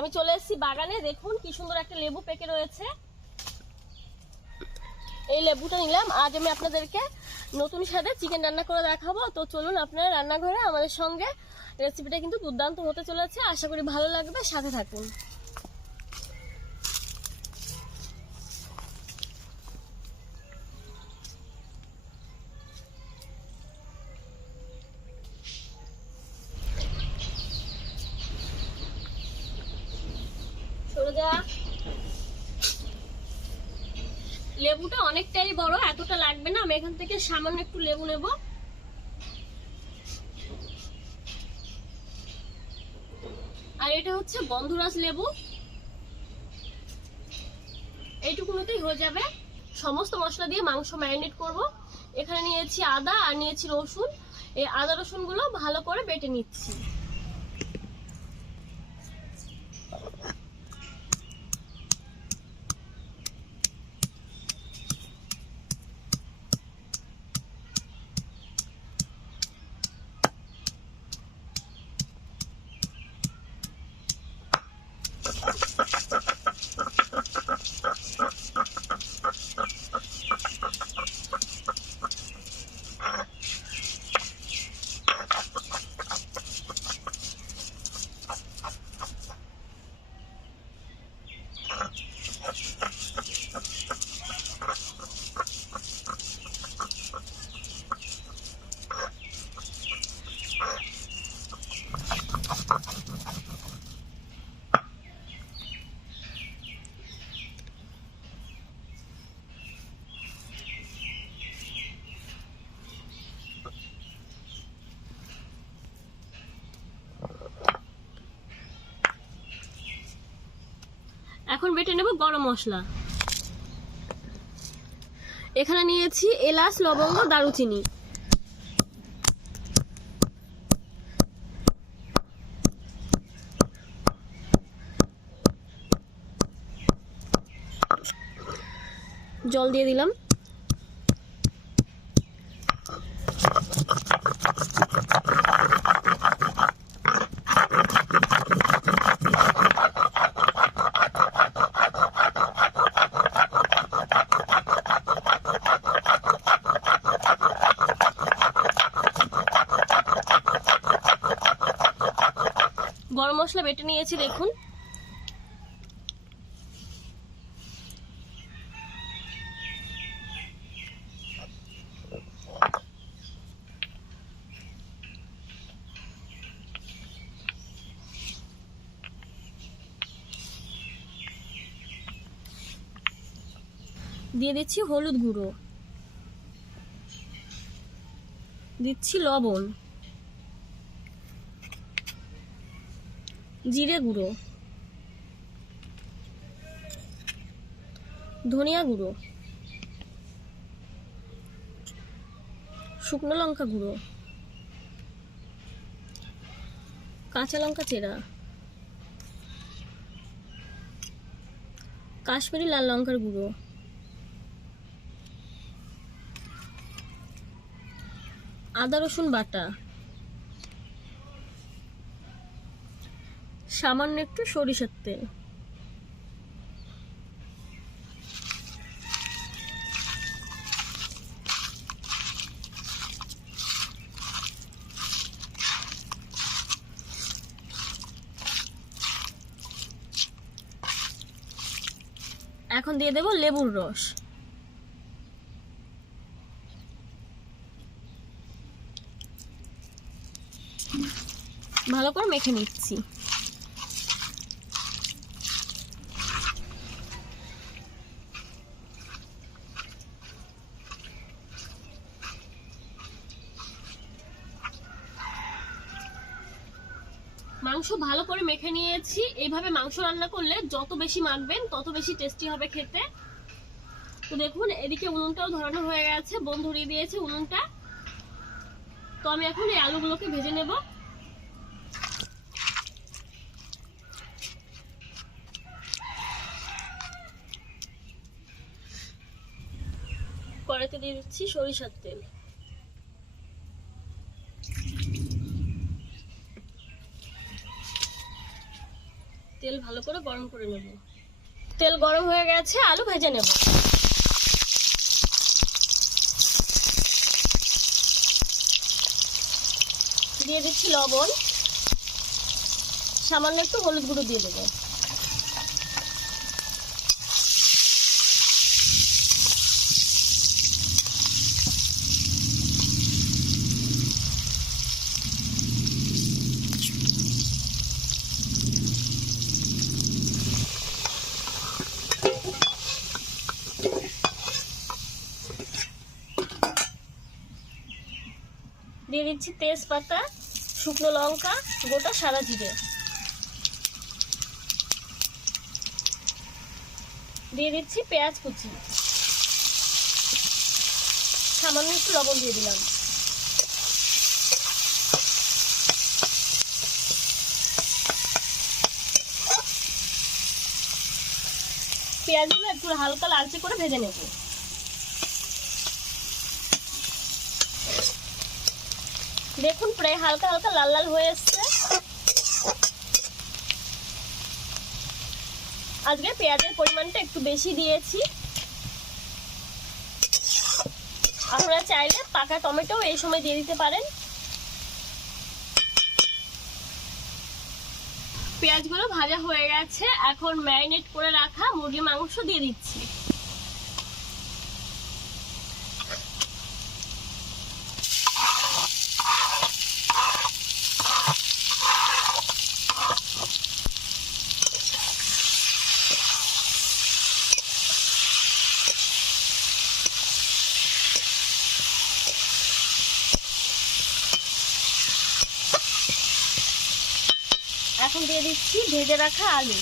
আমি চলে এসেছি বাগানে। দেখুন কি সুন্দর একটা লেবু পেকে রয়েছে। এই লেবুটা নিলাম। আজ আমি আপনাদেরকে নতুন স্বাদে চিকেন রান্না করে দেখাবো। তো চলুন আপনারা রান্নাঘরে আমাদের সঙ্গে। রেসিপিটা কিন্তু দুর্দান্ত হতে চলেছে, আশা করি ভালো লাগবে, সাথে থাকুন। লেবুটা অনেকটাই বড়, এতটা লাগবে না। আমি এখান থেকে সামান্য একটু লেবু নেব। আর এটা হচ্ছে গন্ধরাজ লেবু, এইটুকুনোতেই হয়ে যাবে। সমস্ত মশলা দিয়ে মাংস ম্যারিনেট করব। এখানে নিয়েছি আদা আর নিয়েছি রসুন। এই আদা রসুন গুলো ভালো করে বেটে নিচ্ছি। এখন বেটে নেব গরম মশলা। এখানে নিয়েছি এলাচ, লবঙ্গ, দারুচিনি। জল দিয়ে দিলাম। গরম মশলা বেটে নিয়েছি, দেখুন। দিয়ে দিচ্ছি হলুদ গুঁড়ো, দিচ্ছি লবণ, জিরে গুঁড়ো, ধনিয়া গুঁড়ো, শুকনো লঙ্কা গুঁড়ো, কাঁচা লঙ্কা চেরা, কাশ্মীরি লাল লঙ্কার গুঁড়ো, আদা রসুন বাটা, সামান্য একটু সরিষার তেল। এখন দিয়ে দেব লেবুর রস। ভালো করে মেখে নিচ্ছি। মাংস ভালো করে মেখে নিয়েছি। এইভাবে মাংস রান্না করলে যত বেশি মাখবেন তত বেশি টেস্টি হবে খেতে। তো দেখুন এদিকে উনুনটাও ধরানো হয়ে গেছে, বোন ধরিয়ে দিয়েছে উনুনটা। তো আমি এখন এই আলুগুলোকে ভেজে নেব। কড়াইতে দিয়ে দিচ্ছি সরিষার তেল। তেল ভালো করে গরম করে নেব। তেল গরম হয়ে গেছে, আলু ভেজে নেব। দিয়ে দিচ্ছি লবণ, সামান্য একটু হলুদ গুঁড়ো দিয়ে দেবো। দিয়ে দিচ্ছি তেজপাতা, শুকনো লঙ্কা, গোটা সাদা জিরে। দিয়ে দিচ্ছি পেঁয়াজ কুচি, সামান্য একটু লবণ দিয়ে দিলাম। পেঁয়াজগুলো একটু হালকা লালচে করে ভেজে নেব। দেখুন প্রায় হালকা হালকা লাল লাল হয়ে এসছে। আজকে পেঁয়াজের পরিমাণটা একটু বেশি দিয়েছি। আপনারা চাইলে পাকা টমেটো এই সময় দিয়ে দিতে পারেন। পেঁয়াজগুলো ভাজা হয়ে গেছে, এখন ম্যারিনেট করে রাখা মুরগির মাংস দিয়ে দিচ্ছি। এখন দিয়ে দিচ্ছি ভেজে রাখা আলু।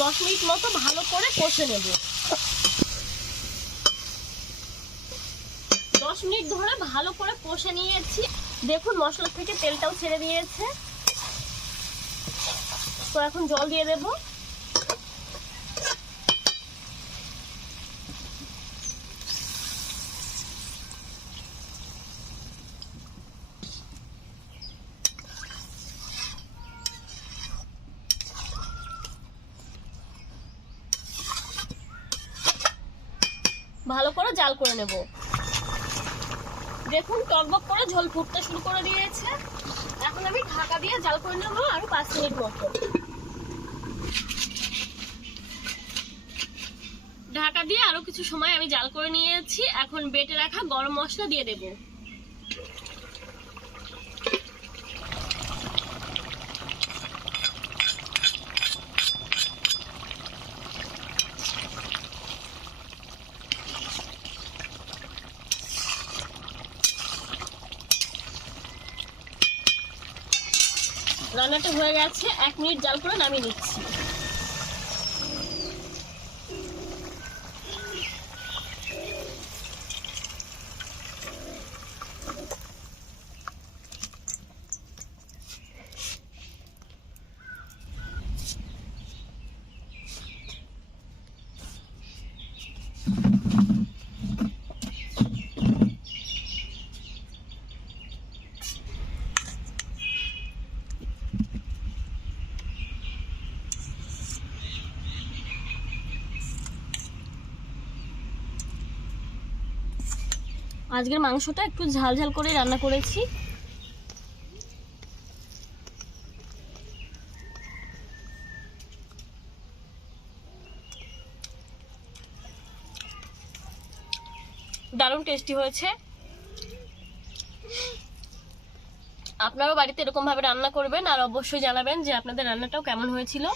10 মিনিট মতো ভালো করে কষে নেব। 10 মিনিট ধরে ভালো করে কষে নিয়েছি। দেখুন মশলা থেকে তেলটাও ছেড়ে দিয়েছে। তো এখন জল দিয়ে দেব। ভালো করে জাল করে নেব। দেখুন টকবক করে ঝোল ফুটতে শুরু করে দিয়েছে। এখন আমি ঢাকা দিয়ে জাল করে নেব আরো 5 মিনিট মতো। ঢাকা দিয়ে আরো কিছু সময় আমি জাল করে নিয়েছি। এখন বেটে রাখা গরম মশলা দিয়ে দেব। রান্নাটা হয়ে গেছে, 1 মিনিট জাল করে নামিয়ে নিচ্ছি। আজকের মাংসটা একটু ঝাল ঝাল করে রান্না করেছি। দারুণ টেস্টি হয়েছে। আপনারাও বাড়িতে এরকম ভাবে রান্না করবেন আর অবশ্যই জানাবেন যে আপনাদের রান্নাটাও কেমন হয়েছিল।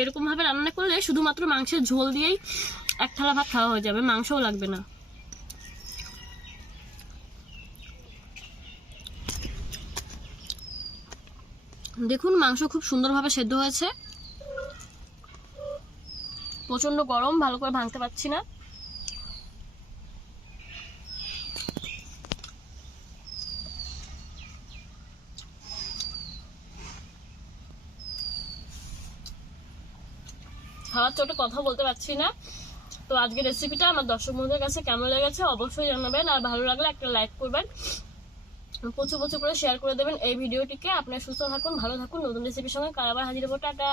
এরকম ভাবে রান্না করলে শুধুমাত্র মাংসের ঝোল দিয়েই 1 থালা ভাত খাওয়া হয়ে যাবে, মাংসও লাগবে না। দেখুন মাংস খুব সুন্দরভাবে সেদ্ধ হয়েছে। প্রচন্ড গরম, ভালো করে ভাঙতে পারছি না। খাওয়ার চোটে কথা বলতে পারছি না। তো তো আজকের রেসিপিটা আমার দর্শক বন্ধুদের কাছে কেমন লেগেছে অবশ্যই জানাবেন, আর ভালো লাগলে একটা লাইক করবেন, প্রচুর প্রচুর করে শেয়ার করে দেবেন এই ভিডিওটিকে। আপনারা সুস্থ থাকুন, ভালো থাকুন, নতুন রেসিপির সঙ্গে কাল আবার হাজির হবো। টাটা।